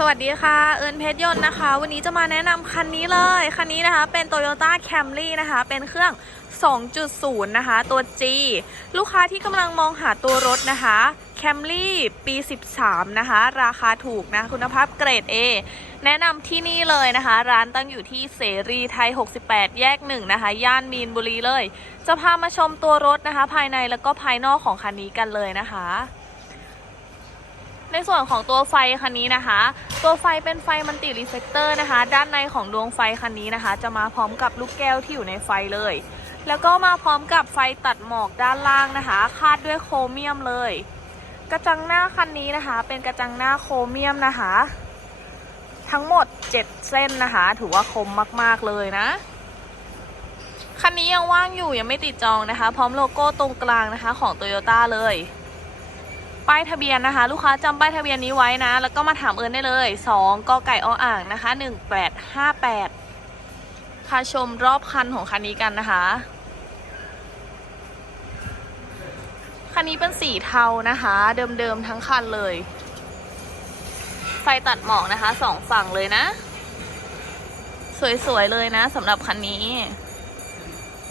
สวัสดีค่ะ เอิญเพชรยนต์นะคะ วันนี้จะมาแนะนำคันนี้เลย คันนี้นะคะ เป็น Toyota Camry นะคะ เป็นเครื่อง 2.0 นะคะ ตัว G ลูกค้าที่กำลังมองหาตัวรถนะคะ Camry ปี 13 นะคะ ราคาถูกนะ คุณภาพเกรด A แนะนำที่นี่เลยนะคะ ร้านตั้งอยู่ที่เสรีไทย 68 แยก 1 นะคะ ย่านมีนบุรีเลย จะพามาชมตัวรถนะคะ ภายในแล้วก็ภายนอกของคันนี้กันเลยนะคะ ในส่วนของตัวไฟคันนี้นะคะ ตัวไฟเป็นไฟมันติรีเฟกเตอร์นะคะ ด้านในของดวงไฟคันนี้นะคะ จะมาพร้อมกับลูกแก้วที่อยู่ในไฟเลย แล้วก็มาพร้อมกับไฟตัดหมอกด้านล่างนะคะ คาดด้วยโครเมียมเลย กระจังหน้าคันนี้นะคะ เป็นกระจังหน้าโครเมียมนะคะ ทั้งหมด 7 เส้นนะคะ ถือว่าคมมากๆเลยนะคันนี้ยังว่างอยู่ยังไม่ติดจองนะคะ พร้อมโลโก้ตรงกลางนะคะของ Toyota เลย ป้ายทะเบียนนะคะ ลูกค้าจำป้ายทะเบียนนี้ไว้นะ แล้วก็มาถามเอิญได้เลย 2กไก่ออ่างนะคะ 1858พาชมรอบคันของคันนี้กันนะคะคันนี้เป็นสีเทานะคะ เดิมๆทั้งคันเลย ไฟตัดหมอกนะคะสองฝั่งเลยนะ สวยๆเลยนะสำหรับคันนี้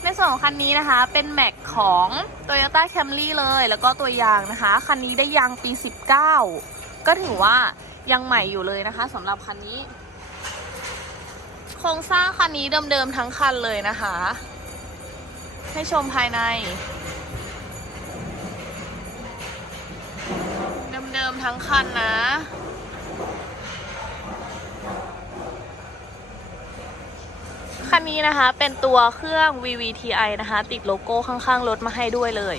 ในส่วนของคันนี้นะคะ เป็นแม็กของ Toyota Camry เลย แล้วก็ตัวยางนะคะ คันนี้ได้ยางปี 19 ก็ถือว่ายังใหม่อยู่เลยนะคะสำหรับคันนี้ โครงสร้างคันนี้เดิมๆทั้งคันเลยนะคะ ให้ชมภายใน เดิมๆทั้งคันนะ คันนี้นะคะเป็นตัวเครื่อง VVTi นะคะ ติดโลโก้ข้างๆ รถมาให้ด้วยเลย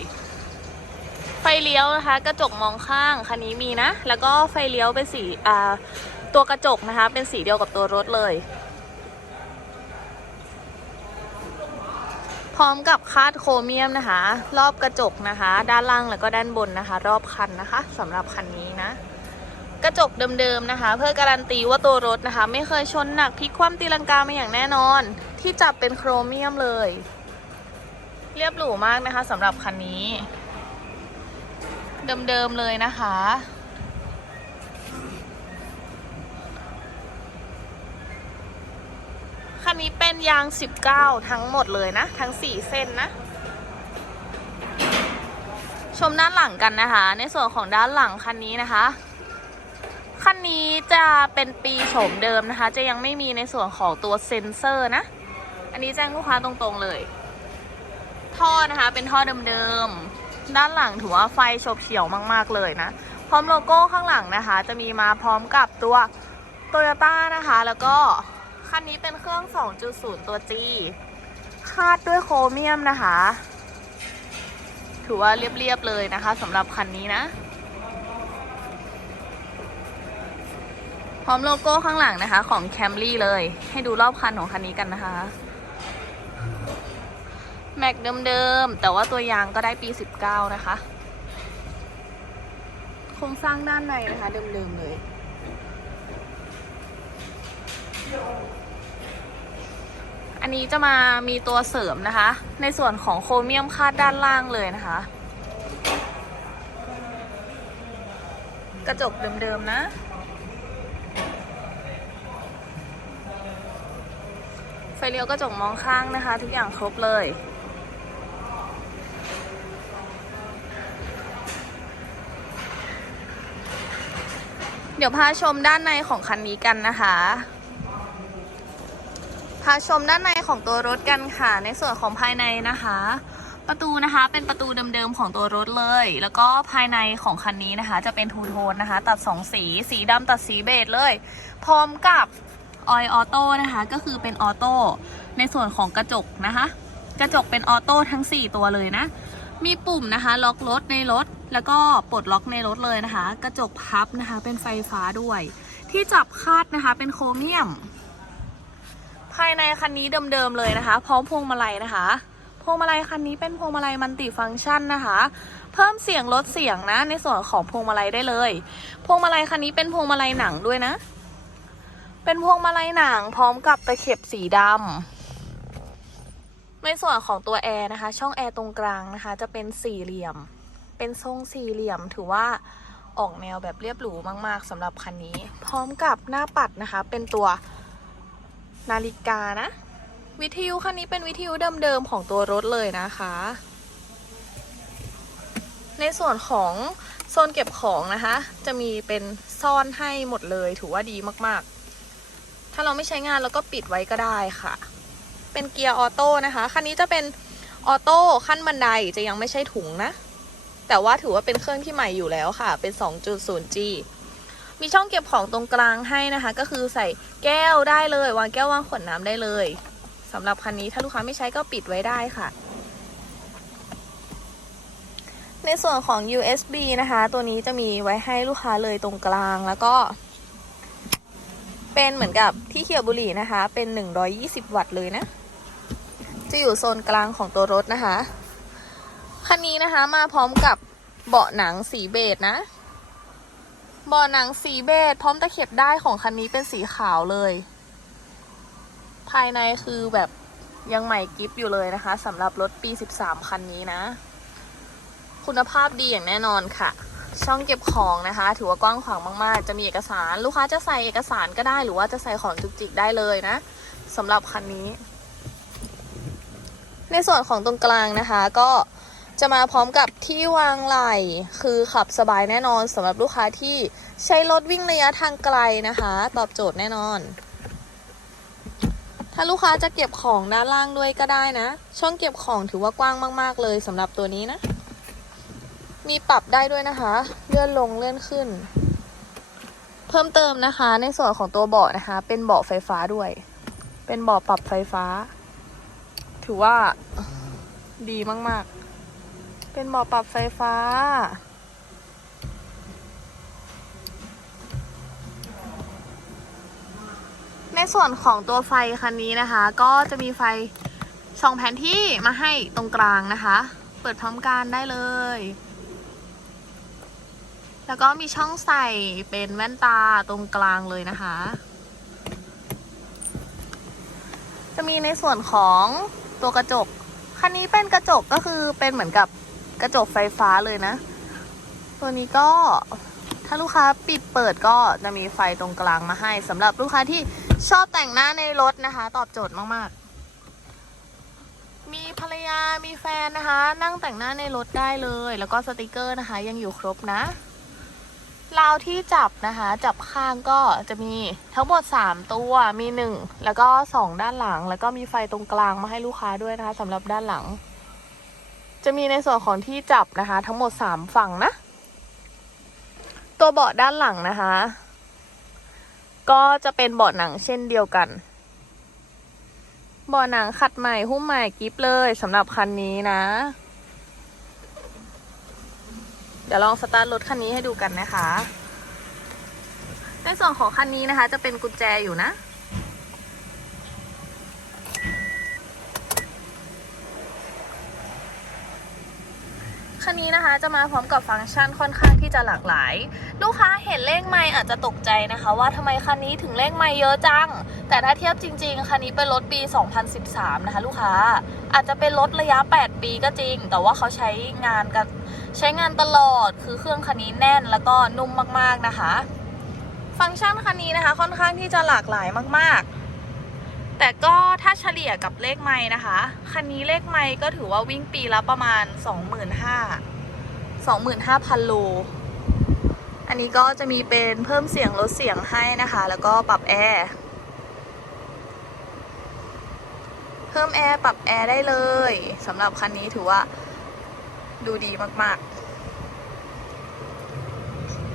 ไฟเลี้ยวนะคะ กระจกมองข้างคันนี้มีนะ แล้วก็ไฟเลี้ยวเป็นสีอ่าตัวกระจกนะคะ เป็นสีเดียวกับตัวรถเลย พร้อมกับคาดโครเมียมนะคะ รอบกระจกนะคะ ด้านล่างแล้วก็ด้านบนนะคะ รอบคันนะคะสำหรับคันนี้นะกระจกเดิมๆนะคะ เพื่อการันตีว่าตัวรถนะคะ ไม่เคยชนหนักพลิกคว่ำตีลังกามาอย่างแน่นอน ที่จับเป็นโครเมียมเลย เรียบหรูมากนะคะสำหรับคันนี้ เดิมๆเลยนะคะ คันนี้เป็นยาง 19 ทั้งหมดเลยนะ ทั้ง 4 เส้นนะชมด้านหลังกันนะคะ ในส่วนของด้านหลังคันนี้นะคะ คันนี้จะเป็นปีโฉมเดิมนะคะ จะยังไม่มีในส่วนของตัวเซ็นเซอร์นะ อันนี้แจ้งลูกค้าตรงๆเลย ท่อนะคะ เป็นท่อเดิมๆ ด้านหลังถือว่าไฟฉบเฉี่ยวมากๆเลยนะ พร้อมโลโก้ข้างหลังนะคะ จะมีมาพร้อมกับตัวโตโยต้านะคะ แล้วก็คันนี้เป็นเครื่อง 2.0 ตัว G คาดด้วยโครเมียมนะคะ ถือว่าเรียบๆเลยนะคะสำหรับคันนี้นะ พร้อมโลโก้ข้างหลังนะคะ ของ Camry เลย ให้ดูรอบคันของคันนี้กันนะคะ ม็กเดิมๆ แต่ว่าตัวยางก็ได้ปี 19 นะคะ โครงสร้างด้านในนะคะเดิมๆเลยอันนี้จะมามีตัวเสริมนะคะ ในส่วนของโครเมียมคาดด้านล่างเลยนะคะ กระจกเดิมๆนะ ไฟเลี้ยวกระจกมองข้างนะคะ ทุกอย่างครบเลย เดี๋ยวพาชมด้านในของคันนี้กันนะคะ พาชมด้านในของตัวรถกันค่ะ ในส่วนของภายในนะคะ ประตูนะคะเป็นประตูเดิมๆของตัวรถเลย แล้วก็ภายในของคันนี้นะคะ จะเป็นทูโทนนะคะ ตัดสองสี สีดำตัดสีเบจเลย พร้อมกับออยออโต้นะคะ ก็คือเป็นออโต้ในส่วนของกระจกนะคะ กระจกเป็นออโต้ทั้ง 4 ตัวเลยนะ มีปุ่มนะคะ ล็อกรถในรถ แล้วก็ปลดล็อกในรถเลยนะคะ กระจกพับนะคะ เป็นไฟฟ้าด้วย ที่จับคาดนะคะเป็นโครเมียม ภายในคันนี้เดิมๆเลยนะคะ พร้อมพวงมาลัยนะคะพวงมาลัยคันนี้เป็นพวงมาลัยมัลติฟังก์ชันนะคะ เพิ่มเสียงลดเสียงนะ ในส่วนของพวงมาลัยได้เลย พวงมาลัยคันนี้เป็นพวงมาลัยหนังด้วยนะ เป็นพวงมาลัยหนังพร้อมกับตะเข็บสีดำในส่วนของตัวแอร์นะคะ ช่องแอร์ตรงกลางนะคะ จะเป็นสี่เหลี่ยม เป็นทรงสี่เหลี่ยมถือว่าออกแนวแบบเรียบหรูมาก ๆสำหรับคันนี้ พร้อมกับหน้าปัดนะคะ เป็นตัวนาฬิกานะ วิทยุคันนี้เป็นวิทยุเดิมๆของตัวรถเลยนะคะ ในส่วนของโซนเก็บของนะคะ จะมีเป็นซ่อนให้หมดเลยถือว่าดีมากๆ ถ้าเราไม่ใช้งานเราก็ปิดไว้ก็ได้ค่ะ เป็นเกียร์ออโต้นะคะ คันนี้จะเป็นออโต้ขั้นบันไดจะยังไม่ใช่ถุงนะ แต่ว่าถือว่าเป็นเครื่องที่ใหม่อยู่แล้วค่ะ เป็น 2.0G มีช่องเก็บของตรงกลางให้นะคะ ก็คือใส่แก้วได้เลย วางแก้ววางขวดน้ำได้เลยสำหรับคันนี้ถ้าลูกค้าไม่ใช้ก็ปิดไว้ได้ค่ะ ในส่วนของ USB นะคะ ตัวนี้จะมีไว้ให้ลูกค้าเลยตรงกลางแล้วก็ เป็นเหมือนกับที่เขียวบุหรี่นะคะ เป็น 120 วัตต์เลยนะ จะอยู่โซนกลางของตัวรถนะคะ คันนี้นะคะมาพร้อมกับเบาะหนังสีเบจนะ เบาะหนังสีเบจพร้อมตะเข็บได้ของคันนี้เป็นสีขาวเลย ภายในคือแบบยังใหม่กิฟอยู่เลยนะคะสำหรับรถปี 13 คันนี้นะ คุณภาพดีอย่างแน่นอนค่ะ ช่องเก็บของนะคะ ถือว่ากว้างขวางมากๆ จะมีเอกสารลูกค้าจะใส่เอกสารก็ได้หรือว่าจะใส่ของจุกจิกได้เลยนะสำหรับคันนี้ ในส่วนของตรงกลางนะคะก็ จะมาพร้อมกับที่วางไหล่คือขับสบายแน่นอนสำหรับลูกค้าที่ใช้รถวิ่งระยะทางไกลนะคะ ตอบโจทย์แน่นอน ถ้าลูกค้าจะเก็บของด้านล่างด้วยก็ได้นะ ช่องเก็บของถือว่ากว้างมาก ๆ เลยสำหรับตัวนี้นะ มีปรับได้ด้วยนะคะ เลื่อนลงเลื่อนขึ้น เพิ่มเติมนะคะ ในส่วนของตัวเบาะนะคะ เป็นเบาะไฟฟ้าด้วย เป็นเบาะปรับไฟฟ้า ถือว่าดีมาก ๆ เป็นเบาะปรับไฟฟ้า ในส่วนของตัวไฟคันนี้นะคะ ก็จะมีไฟสองแผนที่มาให้ตรงกลางนะคะ เปิดพร้อมกันได้เลย แล้วก็มีช่องใส่เป็นแว่นตาตรงกลางเลยนะคะ จะมีในส่วนของตัวกระจก คันนี้เป็นกระจกก็คือเป็นเหมือนกับ กระจกไฟฟ้าเลยนะ ตัวนี้ก็ถ้าลูกค้าปิดเปิดก็จะมีไฟตรงกลางมาให้สำหรับลูกค้าที่ชอบแต่งหน้าในรถนะคะ ตอบโจทย์มากๆ มีภรรยา มีแฟนนะคะ นั่งแต่งหน้าในรถได้เลย แล้วก็สติกเกอร์นะคะ ยังอยู่ครบนะราวที่จับนะคะ จับข้างก็จะมีทั้งหมด 3 ตัวมี 1 แล้วก็ 2 ด้านหลัง แล้วก็มีไฟตรงกลางมาให้ลูกค้าด้วยนะคะสำหรับด้านหลัง จะมีในส่วนของที่จับนะคะ ทั้งหมด 3 ฝั่งนะ ตัวเบาะด้านหลังนะคะ ก็จะเป็นเบาะหนังเช่นเดียวกันเบาะหนังขัดใหม่หุ้มใหม่กิฟเลยสำหรับคันนี้นะ เดี๋ยวลองสตาร์ทรถคันนี้ให้ดูกันนะคะ ในส่วนของคันนี้นะคะ จะเป็นกุญแจอยู่นะ คันนี้นะคะ จะมาพร้อมกับฟังก์ชันค่อนข้างที่จะหลากหลาย ลูกค้าเห็นเลขไม่อาจจะตกใจนะคะ ว่าทำไมคันนี้ถึงเลขไม่เยอะจัง แต่ถ้าเทียบจริง ๆ คันนี้เป็นรถปี 2013 นะคะ ลูกค้าอาจจะเป็นรถระยะ 8 ปีก็จริง แต่ว่าเขาใช้งานกันใช้งานตลอดคือเครื่องคันนี้แน่นแล้วก็นุ่มมากๆนะคะ ฟังก์ชันคันนี้นะคะ ค่อนข้างที่จะหลากหลายมากๆ แต่ก็ถ้าเฉลี่ยกับเลขไม่นะคะ คันนี้เลขไม่ก็ถือว่าวิ่งปีละประมาณ 25,000 25,000 โล อันนี้ก็จะมีเป็นเพิ่มเสียงลดเสียงให้นะคะ แล้วก็ปรับแอร์เพิ่มแอร์ปรับแอร์ได้เลยสำหรับคันนี้ถือว่าดูดีมากๆ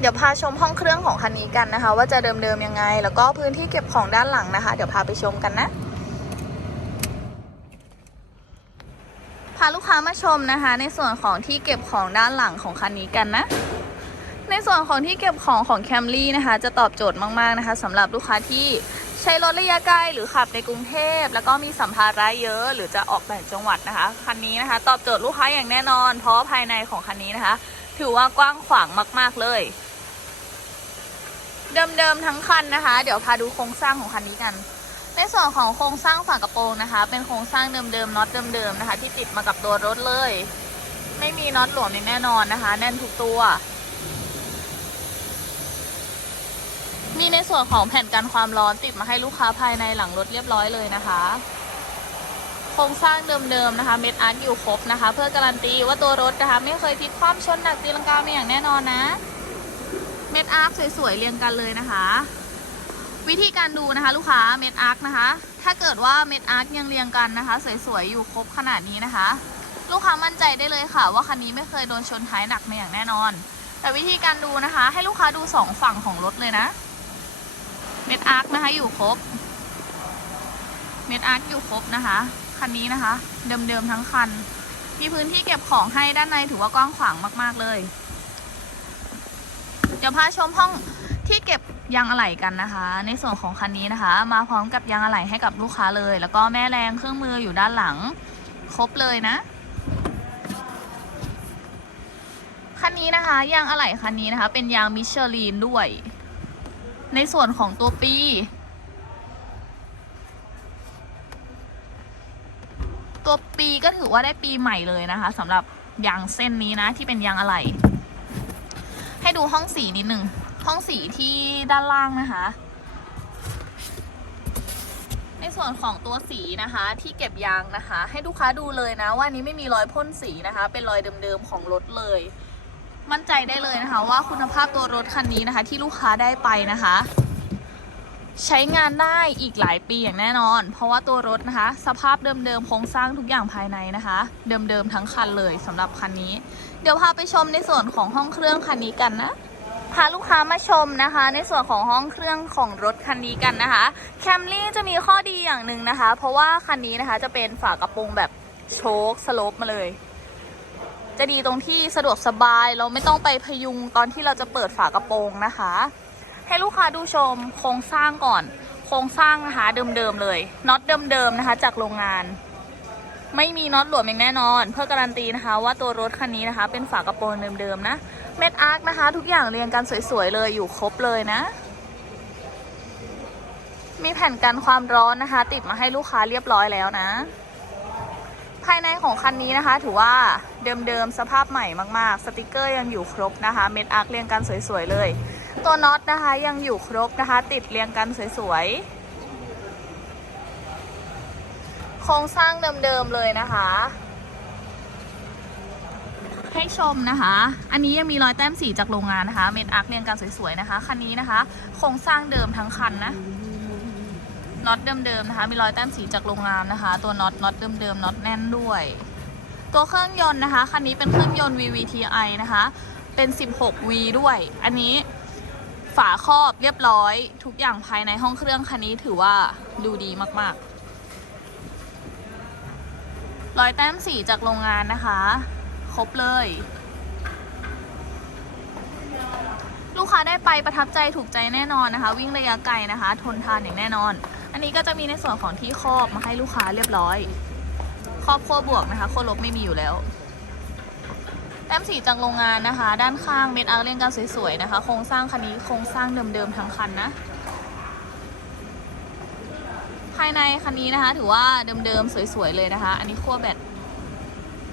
เดี๋ยวพาชมห้องเครื่องของคันนี้กันนะคะ ว่าจะเดิมๆยังไง แล้วก็พื้นที่เก็บของด้านหลังนะคะ เดี๋ยวพาไปชมกันนะพาลูกค้ามาชมนะคะ ในส่วนของที่เก็บของด้านหลังของคันนี้กันนะในส่วนของที่เก็บของของ Camry นะคะ จะตอบโจทย์มากๆนะคะสำหรับลูกค้าที่ใช้รถระยะไกลหรือขับในกรุงเทพ แล้วก็มีสัมภาระเยอะ หรือจะออกต่างจังหวัดนะคะคันนี้นะคะ ตอบโจทย์ลูกค้าอย่างแน่นอน เพราะภายในของคันนี้นะคะ ถือว่ากว้างขวางมาก ๆเลย เดิมๆทั้งคันนะคะ เดี๋ยวพาดูโครงสร้างของคันนี้กัน ในส่วนของโครงสร้างฝากระโปรงนะคะ เป็นโครงสร้างเดิมๆน็อตเดิมๆนะคะ ที่ติดมากับตัวรถเลย ไม่มีน็อตหลวมแน่นอนนะคะ แน่นทุกตัว มีในส่วนของแผ่นกันความร้อนติดมาให้ลูกค้าภายในหลังรถเรียบร้อยเลยนะคะโครงสร้างเดิมๆนะคะ เม็ดอาร์ตอยู่ครบนะคะ เพื่อการันตีว่าตัวรถนะคะ ไม่เคยพลิกคว่ำชนหนักตีลังกาไม่อย่างแน่นอนนะ เม็ดอาร์คสวยๆเรียงกันเลยนะคะ วิธีการดูนะคะ ลูกค้าเม็ดอาร์คนะคะ ถ้าเกิดว่าเม็ดอาร์คยังเรียงกันนะคะ สวยๆอยู่ครบขนาดนี้นะคะ ลูกค้ามั่นใจได้เลยค่ะ ว่าคันนี้ไม่เคยโดนชนท้ายหนักมาอย่างแน่นอน แต่วิธีการดูนะคะ ให้ลูกค้าดูสองฝั่งของรถเลยนะ เม็ดอาร์คนะคะ อยู่ครบ เม็ดอาร์คอยู่ครบนะคะคันนี้นะคะ เดิมๆทั้งคัน มีพื้นที่เก็บของให้ด้านในถือว่ากว้างขวางมาก ๆเลย เดี๋ยวพาชมห้องที่เก็บยางอะไหล่กันนะคะ ในส่วนของคันนี้นะคะ มาพร้อมกับยางอะไหล่ให้กับลูกค้าเลย แล้วก็แม่แรงเครื่องมืออยู่ด้านหลัง ครบเลยนะคันนี้นะคะยางอะไหล่คันนี้นะคะ เป็นยางมิชลินด้วย ในส่วนของตัวปี ตัวปีก็ถือว่าได้ปีใหม่เลยนะคะสำหรับยางเส้นนี้นะที่เป็นยางอะไหล่ ให้ดูห้องสีนิดหนึ่งห้องสีที่ด้านล่างนะคะ ในส่วนของตัวสีนะคะที่เก็บยางนะคะ ให้ลูกค้าดูเลยนะว่านี้ไม่มีรอยพ่นสีนะคะ เป็นรอยเดิมๆของรถเลย มั่นใจได้เลยนะคะ ว่าคุณภาพตัวรถคันนี้นะคะ ที่ลูกค้าได้ไปนะคะ ใช้งานได้อีกหลายปีอย่างแน่นอน เพราะว่าตัวรถนะคะ สภาพเดิมๆโครงสร้างทุกอย่างภายในนะคะ เดิมๆทั้งคันเลยสำหรับคันนี้ เดี๋ยวพาไปชมในส่วนของห้องเครื่องคันนี้กันนะพาลูกค้ามาชมนะคะ ในส่วนของห้องเครื่องของรถคันนี้กันนะคะแคมรี่จะมีข้อดีอย่างหนึ่งนะคะ เพราะว่าคันนี้นะคะจะเป็นฝากระโปรงแบบโชคสโลปมาเลย จะดีตรงที่สะดวกสบายเราไม่ต้องไปพยุงตอนที่เราจะเปิดฝากระโปรงนะคะ ให้ลูกค้าดูชมโครงสร้างก่อน โครงสร้างนะคะเดิมๆเลยน็อตเดิมๆนะคะ จากโรงงาน ไม่มีน็อตหลวมอย่างแน่นอน เพื่อการันตีนะคะ ว่าตัวรถคันนี้นะคะ เป็นฝากระโปรงเดิมๆนะเม็ดอาร์คนะคะ ทุกอย่างเรียงกันสวยๆเลยอยู่ครบเลยนะ มีแผ่นกันความร้อนนะคะ ติดมาให้ลูกค้าเรียบร้อยแล้วนะ ภายในของคันนี้นะคะ ถือว่าเดิมๆสภาพใหม่มากๆ สติกเกอร์ยังอยู่ครบนะคะ เม็ดอาร์คเรียงกันสวยๆเลย ตัวน็อตนะคะยังอยู่ครบนะคะ ติดเรียงกันสวยๆ โครงสร้างเดิมๆเลยนะคะ ให้ชมนะคะ อันนี้ยังมีรอยแต้มสีจากโรงงานนะคะ เม็ดอาร์คเรียงกันสวยๆนะคะ คันนี้นะคะ โครงสร้างเดิมทั้งคันนะน็อตเดิมๆนะคะ มีรอยแต้มสีจากโรงงานนะคะ ตัวน็อตน็อตเดิมๆน็อตแน่นด้วย ตัวเครื่องยนต์นะคะ คันนี้เป็นเครื่องยนต์ VVTi นะคะ เป็น 16V ด้วย อันนี้ ฝาครอบเรียบร้อย ทุกอย่างภายในห้องเครื่องคันนี้ถือว่าดูดีมากๆ รอยแต้มสีจากโรงงานนะคะ ครบเลย ลูกค้าได้ไปประทับใจถูกใจแน่นอนนะคะ วิ่งระยะไกลนะคะ ทนทานอย่างแน่นอน อันนี้ก็จะมีในส่วนของที่ครอบมาให้ลูกค้าเรียบร้อย ครอบขั้วบวกนะคะขั้วลบไม่มีอยู่แล้ว แต้มสีจากโรงงานนะคะ ด้านข้างเม็ดอาร์เรียงกันสวยๆนะคะ โครงสร้างคันนี้โครงสร้างเดิมๆทั้งคันนะ ภายในคันนี้นะคะ ถือว่าเดิมๆสวยๆเลยนะคะ อันนี้ขั้วแบต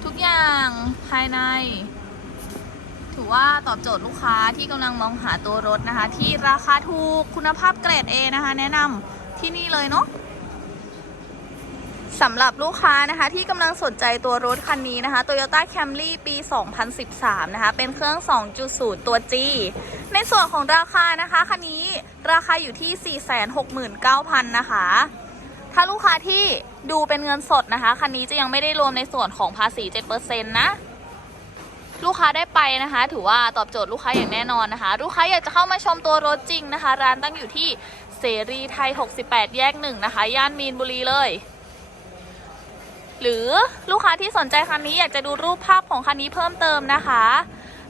ทุกอย่างภายใน ถือว่าตอบโจทย์ลูกค้าที่กำลังมองหาตัวรถนะคะ ที่ราคาถูกคุณภาพเกรด A นะคะ แนะนำที่นี่เลยเนาะ สำหรับลูกค้านะคะที่กำลังสนใจตัวรถคันนี้นะคะ Toyota Camry ปี 2013 นะคะ เป็นเครื่อง 2.0 ตัว G ในส่วนของราคานะคะ คันนี้ราคาอยู่ที่ 469,000 นะคะ ถ้าลูกค้าที่ดูเป็นเงินสดนะคะ คันนี้จะยังไม่ได้รวมในส่วนของภาษี 7%นะ ลูกค้าได้ไปนะคะ ถือว่าตอบโจทย์ลูกค้าอย่างแน่นอนนะคะ ลูกค้าอยากจะเข้ามาชมตัวรถจริงนะคะ ร้านตั้งอยู่ที่เสรีไทย 68 แยกหนึ่งนะคะ ย่านมีนบุรีเลย หรือลูกค้าที่สนใจคันนี้อยากจะดูรูปภาพของคันนี้เพิ่มเติมนะคะ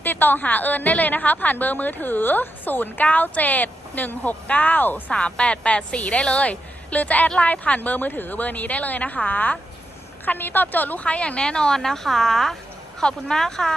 ติดต่อหาเอิญได้เลยนะคะ ผ่านเบอร์มือถือ 0971693884 ได้เลย หรือจะแอดไลน์ผ่านเบอร์มือถือเบอร์นี้ได้เลยนะคะ คันนี้ตอบโจทย์ลูกค้าอย่างแน่นอนนะคะ ขอบคุณมากค่ะ